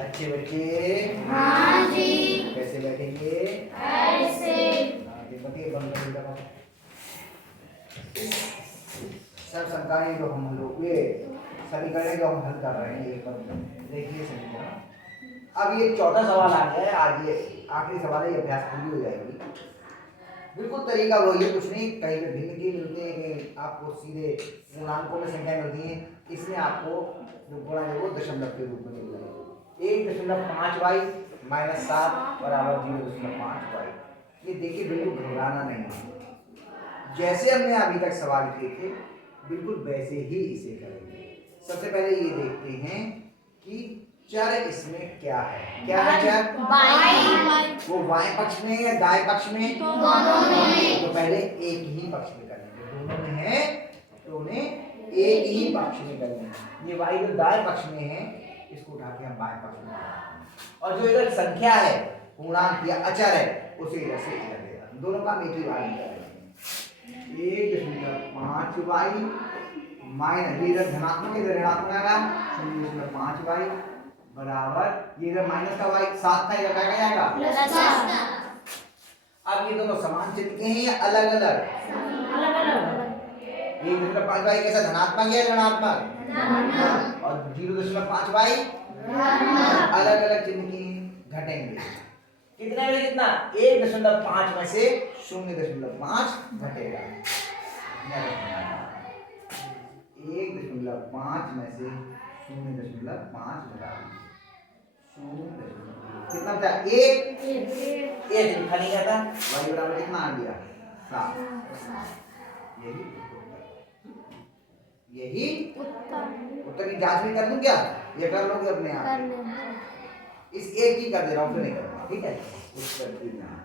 अच्छे बच्चे हाँ जी। कैसे बैठेंगे? ऐसे। देखिए बंद कर दीजिएगा। सब संख्याएं जो हम लोग ये समीकरण जो हम हल कर रहे हैं एक बार देखिए समीकरण। अब ये चौथा सवाल आ गया है। आज ये आखिरी सवाल है, ये अभ्यास पूरी हो जाएगी। बिल्कुल तरीका वही है, कुछ नहीं। कहीं पे भिन्न की मिलते हैं कि आपको सीधे पूर्णांकों में संख्या मिलती है। इसमें आपको जो गुणा है वो दशमलव के रूप में मिल रहा है। 1.5y माइनस 7 बराबर 0.5y। ये देखिए बिल्कुल घबराना नहीं है। जैसे हमने अभी तक सवाल किए थे बिल्कुल वैसे ही इसे करेंगे। सबसे पहले ये देखते हैं कि चर इसमें क्या है। क्या है चर? बाई। वो बाएं पक्ष में या दाएं पक्ष में? दोनों में। तो पहले एक ही पक्ष में करेंगे। दोनों में है तो उन्हें एक ही पक्ष में करेंगे। ये y जो दाएं पक्ष में है इसको उठा के हम बाएं पक्ष में करेंगे। और जो इधर संख्या है, पूर्णांक या अचर है, उसे इधर से इधर ले आएंगे। दोनों का एक ही भाग करेंगे। 1.5y माइनस ये इधर धनात्मक इधर ऋणात्मक आएगा 0.5y बराबर ये इधर माइनस का y 7 था, इधर क्या जाएगा प्लस। अब ये दोनों समान चिन्ह के हैं या अलग अलग? ये 1.5y कैसा धनात्मक या ऋणात्मक? और 0.5y अलग अलग चिन्ह के हैं, घटेंगे। कितना में कितना? 1.5 में से 0.5 घटेगा। 1.5 में से 0.5 घटा कितना बचा? 1 लिखा नहीं जाता। y बराबर कितना आ गया? 7। यही उत्तर की जांच भी कर दूं क्या? ये कर लोगे अपने आप? इस एक की कर दे रहा हूं, फिर नहीं करूंगा, ठीक है? उत्तर की जांच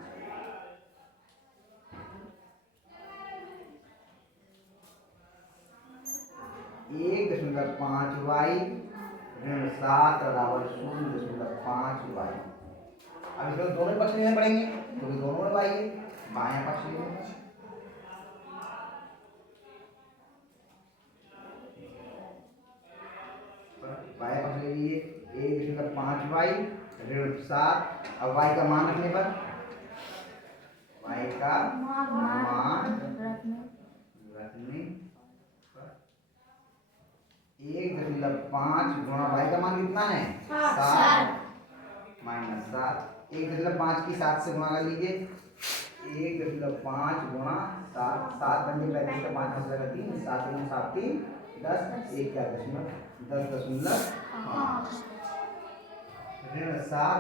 1.5y ऋण 7 बराबर 0.5y। अब इसमें दोनों पक्ष लेने पड़ेंगे क्योंकि दोनों में y है। बायां पक्ष लेंगे, बायां पक्ष ले लीजिए। 1.5y ऋण 7। अब y का मान रखने पर y का मान रखने 1.5 गुणा y का मान कितना है? 7 माइनस 7। 1.5 की 7 से गुणा कर लीजिए। 1.5 गुणा 7, 7 बन गए 35 का 5 हो जाएगा 3, 7 गुणा 7 3 10, 1 क्या दशमलव 10.5 ऋण 7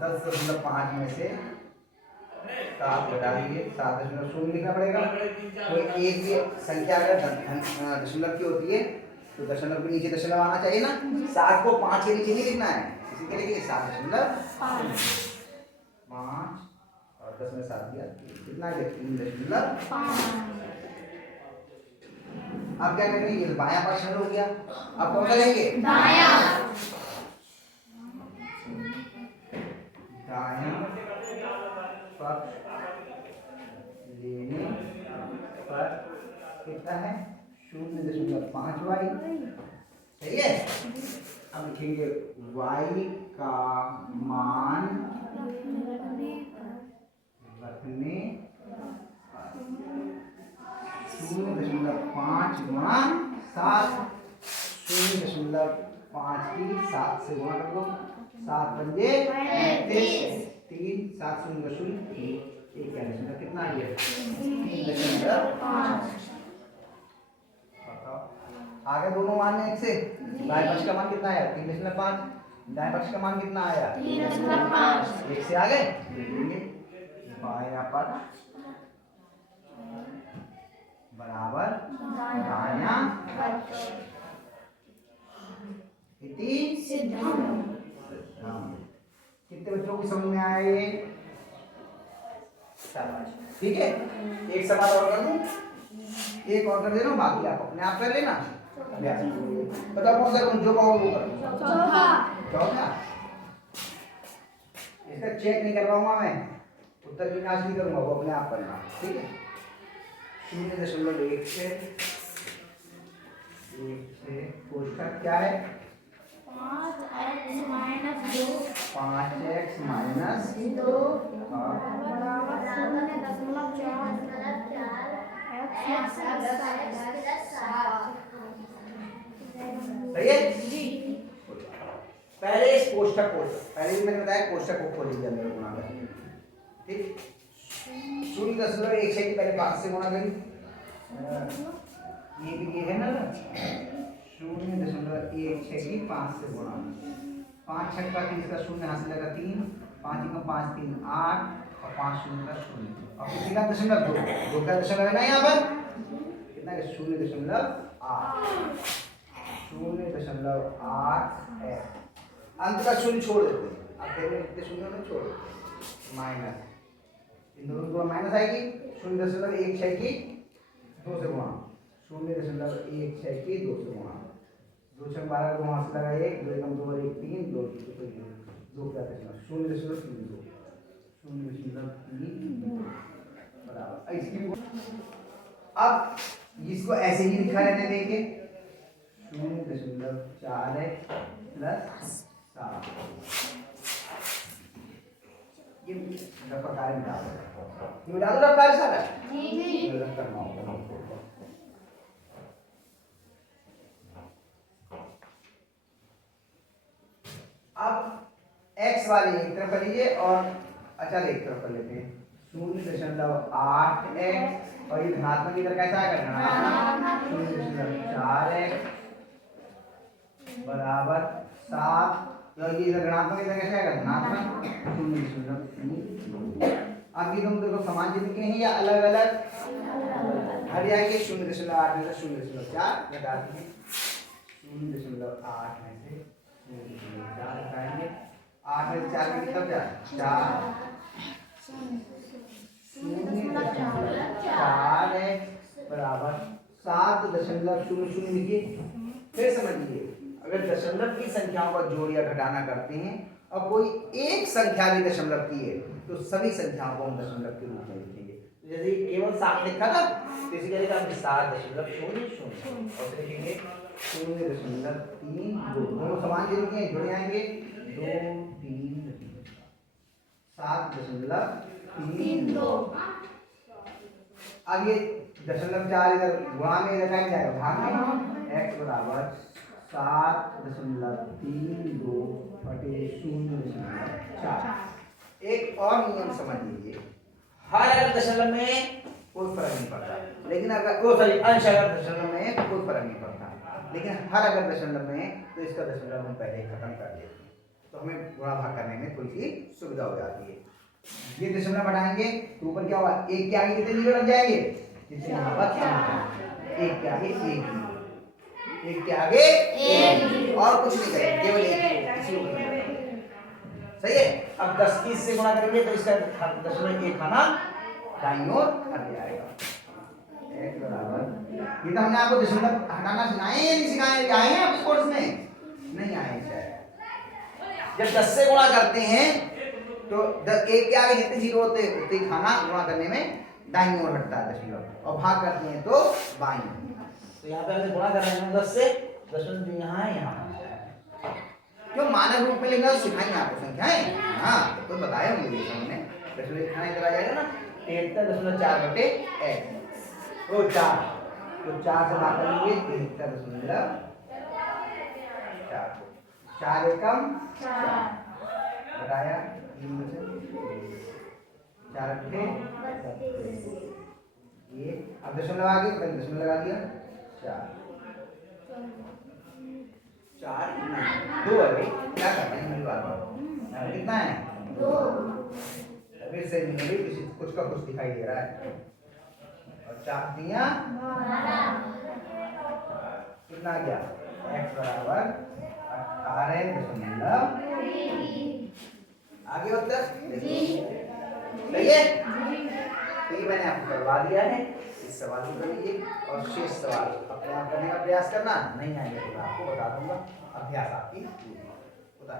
10.5 में से 7 घटा दीजिए। 7.0 लिखना पड़ेगा। तो एक ये संख्या अगर दशमलव की होती है तो दशमलव के नीचे दशमलव आना चाहिए ना। 7 को 5 के नीचे नहीं लिखना है, इसी के लिए 7.5 और 10 में 7 दिया कितना है? 3.5। अब क्या करेंगे? ये बायां पक्ष हल हो गया। अब कौन सा लेंगे? दायां पक्ष लेने पर कितना है? 0.5y। सही है। अब लिखेंगे y का मान रखने 0.5 गुणा 7। 0.5 की 7 से गुणा कर दो। 7 पंजे 35, 3 7 0 0 1 क्या दशमलव कितना आ गया? 3.5। आगे दोनों मान एक से। बाएं पक्ष का मान कितना आया? 3.5। दाएं पक्ष का मान कितना आया? 3.5। एक से आगे लिखेंगे बायां पक्ष बराबर दायां पक्ष इति सिद्धम। कितने बच्चों को समझ में आया ये? ठीक है। एक सवाल और कर दूं, एक और कर देना, बाकी आप अपने आप कर लेना। बताओ कौन सा कौन जो कहो वो करो। चौथा इसका चेक नहीं करवाऊंगा मैं, उत्तर की जांच नहीं करूंगा, वो अपने आप करना, ठीक है? 0.1 से कोष्ठक क्या है? 5x 5x माइनस 2 सही है पहले इस कोष्ठक को पहले भी मैंने बताया कोष्ठक को खोल लीजिए अंदर गुणा कर ठीक 0.16 की पहले 5 से गुणा करी ये भी ये है ना 0.16 की 5 से गुणा 5 6 का 3 का 0 हाथ से लगा 3 5 का 5 3 8 और 5 0 का 0 और किसी का दशमलव 2 का दशमलव है ना यहाँ पर कितना है 0.8 अंत का शून्य छोड़ देते हैं आखिर में कितने शून्य में छोड़ देते हैं माइनस इन दोनों को माइनस आएगी 0.16 की 2 से गुणा 0.16 की 2 से गुणा 2 6 12 को वहां से लगा 1 2 1 2 1 3 2 2 क्या करना 0.32 बराबर इसकी अब इसको ऐसे ही लिखा रहने देंगे 0.4x प्लस 7 ये प्रकार में डाल ये डाल दो प्रकार सारा ये करना होगा अब x वाली एक तरफ कर लीजिए और अच्छा एक तरफ कर लेते हैं 0.8x और ये धनात्मक इधर कैसा है करना 0.4x बराबर 7 और ये इधर ऋणात्मक इधर कैसे आएगा धनात्मक 0.3 अब ये तुम देखो समान चिन्ह के हैं या अलग अलग हर जाएंगे 0.8 में से 0.4 घटा देंगे 0.8 में से 0.4 घटाएंगे 8 में से 4 में कितना बचा 4 बराबर 7.00 लिखिए फिर समझिए अगर दशमलव की संख्याओं का जोड़ या घटाना करते हैं और कोई एक संख्या भी दशमलव की है तो सभी संख्याओं को हम दशमलव के रूप में लिखेंगे जैसे केवल 7 लिखा था तो इसी करेगा हम 7.00 और फिर लिखेंगे 0.32 दोनों समान चिन्ह के जुड़ जाएंगे 2 3 7.32 अब ये 0.4 इधर गुणा में इधर क्या जाएगा भाग में x बराबर 7.32/0.4 एक और नियम समझ लीजिए हर अगर दशमलव में कोई फर्क नहीं पड़ता लेकिन अगर अंश अगर दशमलव में कोई फर्क नहीं पड़ता लेकिन हर अगर दशमलव में तो इसका दशमलव हम पहले खत्म कर देते हैं तो हमें गुणा भाग करने में थोड़ी सी सुविधा हो जाती है ये दशमलव बढ़ाएंगे तो ऊपर क्या होगा एक के आगे कितने जीरो लग जाएंगे जिससे यहाँ पर एक के आगे एक के आगे एक और कुछ नहीं करेंगे केवल एक इसी को सही है अब 10 की से गुणा करेंगे तो इसका दशमलव एक खाना दाईं ओर हट जाएगा x बराबर ये तो हमने आपको दशमलव हटाना सिखाए या नहीं सिखाए आए हैं आपके कोर्स में नहीं आए शायद जब 10 से गुणा करते हैं तो एक के आगे जितने जीरो होते हैं उतने खाना गुणा करने में दाईं ओर हटता है दशमलव और भाग करते हैं तो बाईं तो यहाँ पे हमने गुणा कर रहे हैं 10 से दशमलव जो यहाँ है यहाँ क्यों मानक रूप में लेना सिखाएंगे आपको संख्याएं हाँ तो बताया मुझे हमने दशमलव लिखना इधर आ जाएगा ना 73.4/x तो 4 तो 4 से भाग करेंगे 73.4 4 एकम 4 बताया 4 अट्ठे ये अब दशमलव आ गया पहले दशमलव लगा दिया 4 2 है भाई क्या करते हैं बार बार कितना है 2 फिर से नहीं किसी कुछ का कुछ दिखाई दे रहा है और 4 दिया 12 कितना गया x बराबर 18.2 आगे उत्तर सही है तो ये मैंने आपको करवा दिया है इस सवाल को करिए और शेष सवाल अपने आप करने का प्रयास करना नहीं आएंगे तो मैं आपको बता दूंगा अभ्यास आपकी बता